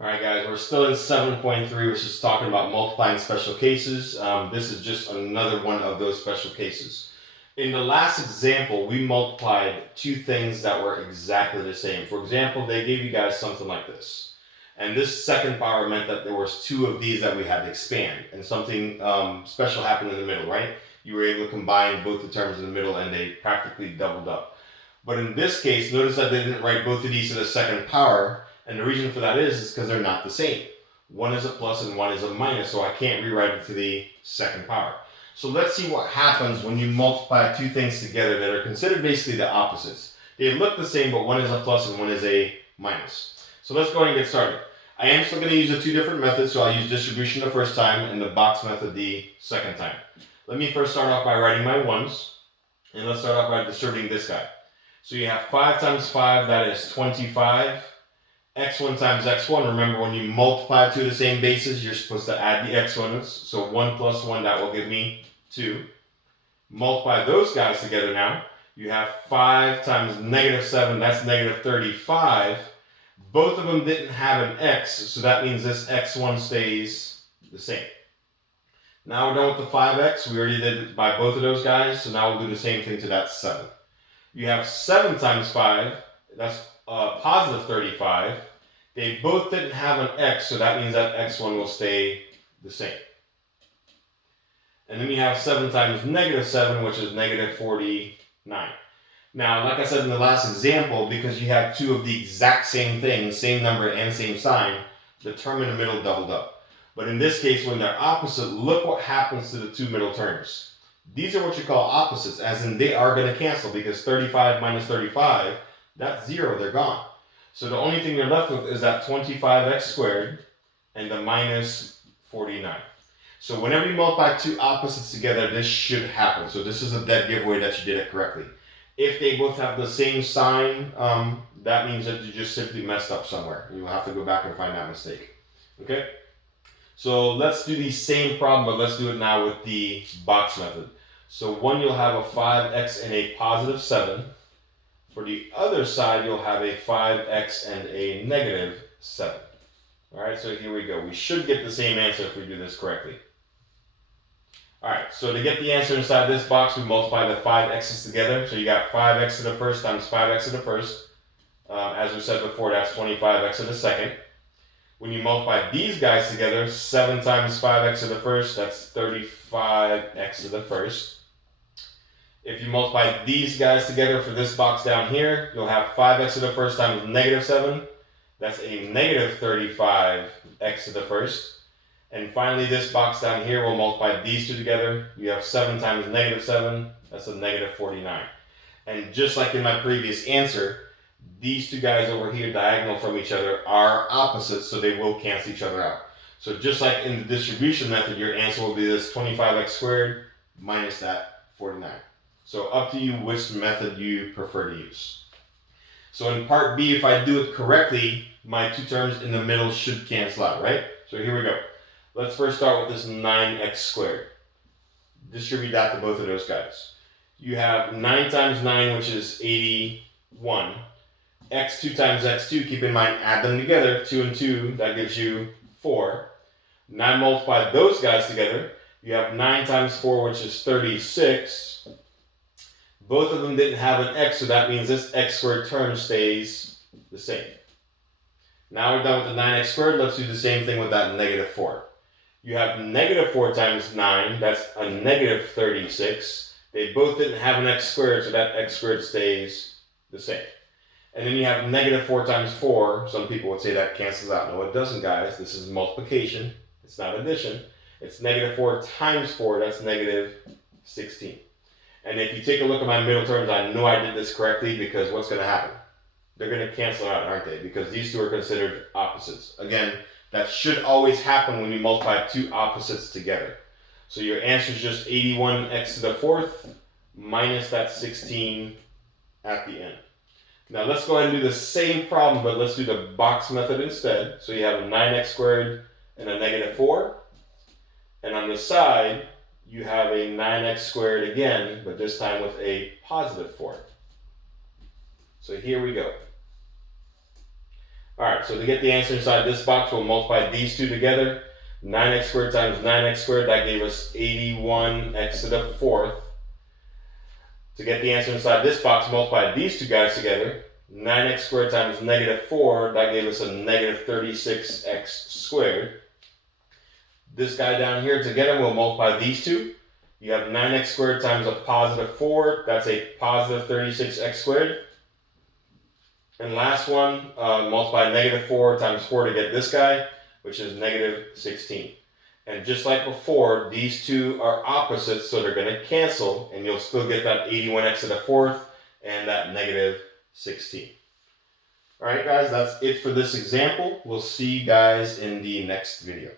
All right, guys, we're still in 7.3, which is talking about multiplying special cases. This is just another one of those special cases. In the last example, we multiplied two things that were exactly the same. For example, they gave you guys something like this. And this second power meant that there was two of these that we had to expand. And something special happened in the middle, right? You were able to combine both the terms in the middle and they practically doubled up. But in this case, notice that they didn't write both of these to the second power. And the reason for that is because they're not the same. One is a plus and one is a minus, so I can't rewrite it to the second power. So let's see what happens when you multiply two things together that are considered basically the opposites. They look the same, but one is a plus and one is a minus. So let's go ahead and get started. I am still going to use the two different methods, so I'll use distribution the first time and the box method the second time. Let me first start off by writing my ones, and let's start off by distributing this guy. So you have 5 times 5, that is 25. X1 times x1, remember when you multiply two of the same bases, you're supposed to add the x1s. So 1 plus 1, that will give me 2. Multiply those guys together now. You have 5 times negative 7, that's negative 35. Both of them didn't have an x, so that means this x1 stays the same. Now we're done with the 5x. We already did it by both of those guys, so now we'll do the same thing to that 7. You have 7 times 5, that's positive 35. They both didn't have an x, so that means that x1 will stay the same. And then we have 7 times negative 7, which is negative 49. Now, like I said in the last example, because you have two of the exact same things, same number and same sign, the term in the middle doubled up. But in this case, when they're opposite, look what happens to the two middle terms. These are what you call opposites, as in they are going to cancel, because 35 minus 35, that's 0, they're gone. So the only thing you're left with is that 25x squared and the minus 49. So whenever you multiply two opposites together, this should happen. So this is a dead giveaway that you did it correctly. If they both have the same sign, that means that you just simply messed up somewhere. You'll have to go back and find that mistake. Okay? So let's do the same problem, but let's do it now with the box method. So one, you'll have a 5x and a positive 7. For the other side, you'll have a 5x and a negative 7. All right, so here we go. We should get the same answer if we do this correctly. All right, so to get the answer inside this box, we multiply the 5x's together. So you got 5x to the first times 5x to the first. As we said before, that's 25x to the second. When you multiply these guys together, 7 times 5x to the first, that's 35x to the first. If you multiply these guys together for this box down here, you'll have 5x to the first times negative 7. That's a negative 35x to the first. And finally, this box down here, we'll multiply these two together. You have 7 times negative 7. That's a negative 49. And just like in my previous answer, these two guys over here diagonal from each other are opposites, so they will cancel each other out. So just like in the distribution method, your answer will be this 25x squared minus that 49. So up to you which method you prefer to use. So in part B, if I do it correctly, my two terms in the middle should cancel out, right? So here we go. Let's first start with this 9x squared. Distribute that to both of those guys. You have 9 times 9, which is 81. x2 times x2, keep in mind, add them together. 2 and 2, that gives you 4. Now multiply those guys together. You have 9 times 4, which is 36. Both of them didn't have an x, so that means this x squared term stays the same. Now we're done with the 9x squared. Let's do the same thing with that negative 4. You have negative 4 times 9. That's a negative 36. They both didn't have an x squared, so that x squared stays the same. And then you have negative 4 times 4. Some people would say that cancels out. No, it doesn't, guys. This is multiplication. It's not addition. It's negative 4 times 4. That's negative 16. And if you take a look at my middle terms, I know I did this correctly, because what's going to happen? They're going to cancel out, aren't they? Because these two are considered opposites. Again, that should always happen when you multiply two opposites together. So your answer is just 81x to the fourth minus that 16 at the end. Now let's go ahead and do the same problem, but let's do the box method instead. So you have a 9x squared and a negative 4. And on the side, you have a 9x squared again, but this time with a positive 4. So here we go. Alright, so to get the answer inside this box, we'll multiply these two together. 9x squared times 9x squared, that gave us 81x to the fourth. To get the answer inside this box, multiply these two guys together. 9x squared times negative 4, that gave us a negative 36x squared. This guy down here, together we'll multiply these two. You have 9x squared times a positive 4, that's a positive 36x squared. And last one, multiply negative 4 times 4 to get this guy, which is negative 16. And just like before, these two are opposites, so they're going to cancel, and you'll still get that 81x to the fourth and that negative 16. Alright guys, that's it for this example. We'll see you guys in the next video.